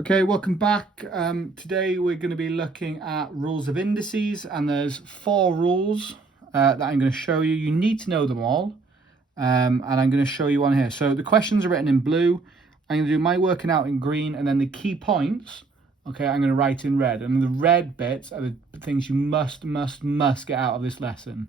Okay, welcome back. Today we're going to be looking at rules of indices, and there's 4 rules that I'm going to show you. You need to know them all, and I'm going to show you one here. So the questions are written in blue. I'm going to do my working out in green, and then the key points, okay, I'm going to write in red. And the red bits are the things you must get out of this lesson.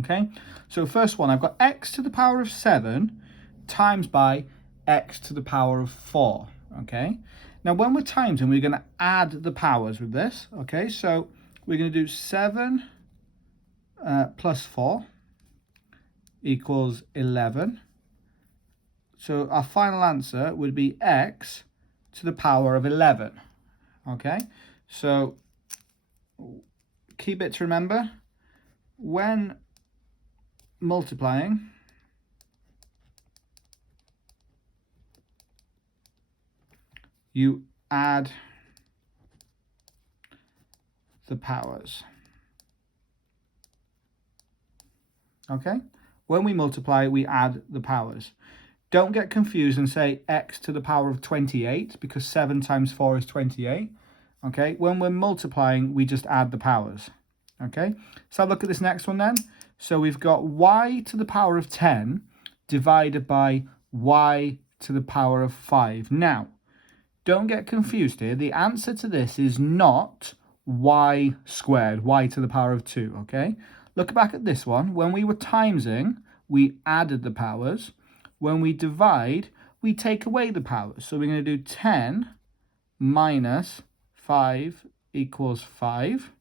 Okay, so first one, I've got x to the power of 7 times by x to the power of 4. Okay, now when we're timesing, we're going to add the powers with this. Okay, so we're going to do 7 plus 4 equals 11. So our final answer would be x to the power of 11. Okay, so key bit to remember: when multiplying, you add the powers. Okay? When we multiply, we add the powers. Don't get confused and say x to the power of 28, because 7 times 4 is 28. Okay? When we're multiplying, we just add the powers. Okay? So look at this next one then. So we've got y to the power of 10 divided by y to the power of 5. Now, don't get confused here. The answer to this is not y squared, y to the power of 2, okay? Look back at this one. When we were timesing, we added the powers. When we divide, we take away the powers. So we're going to do 10 minus 5 equals 5.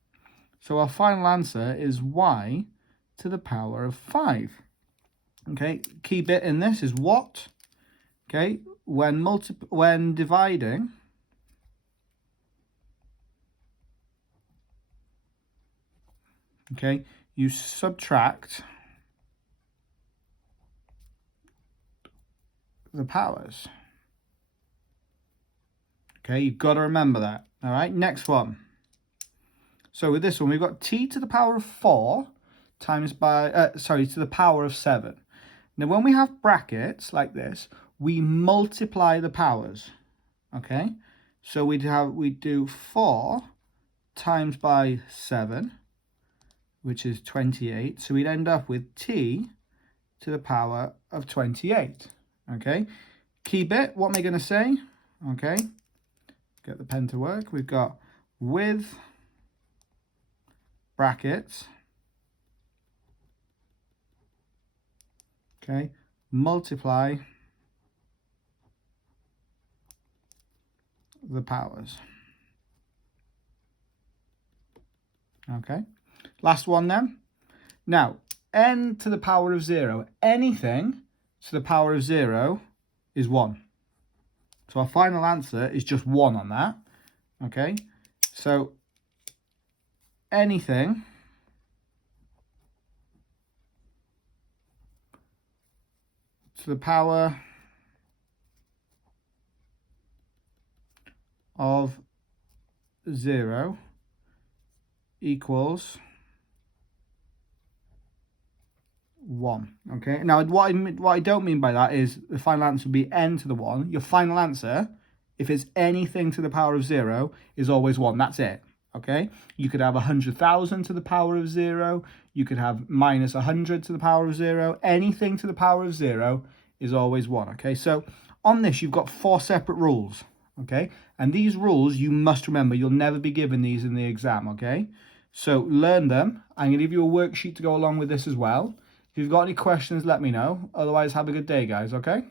So our final answer is y to the power of 5. Okay, key bit in this is what? Okay, when dividing, okay, you subtract the powers. Okay, you've got to remember that. All right, next one. So with this one, we've got t to the power of 4 times by, to the power of 7. Now, when we have brackets like this, we multiply the powers. Okay, so we do 4 times by 7, which is 28. So we'd end up with t to the power of 28. Okay, key bit, what am I going to say? Okay, get the pen to work. We've got with brackets, okay, multiply the powers. Okay, last one then. Now, n to the power of 0, anything to the power of 0 is 1. So our final answer is just 1 on that. Okay, so anything to the power of 0 equals 1. Okay, now what I don't mean by that is the final answer would be n to the 1. Your final answer, if it's anything to the power of 0, is always 1. That's it. Okay, you could have 100,000 to the power of 0. You could have minus 100 to the power of 0. Anything to the power of 0 is always 1. Okay, so on this, you've got 4 separate rules. Okay, and these rules you must remember. You'll never be given these in the exam. Okay, so learn them. I'm going to give you a worksheet to go along with this as well. If you've got any questions, let me know. Otherwise, have a good day, guys, okay?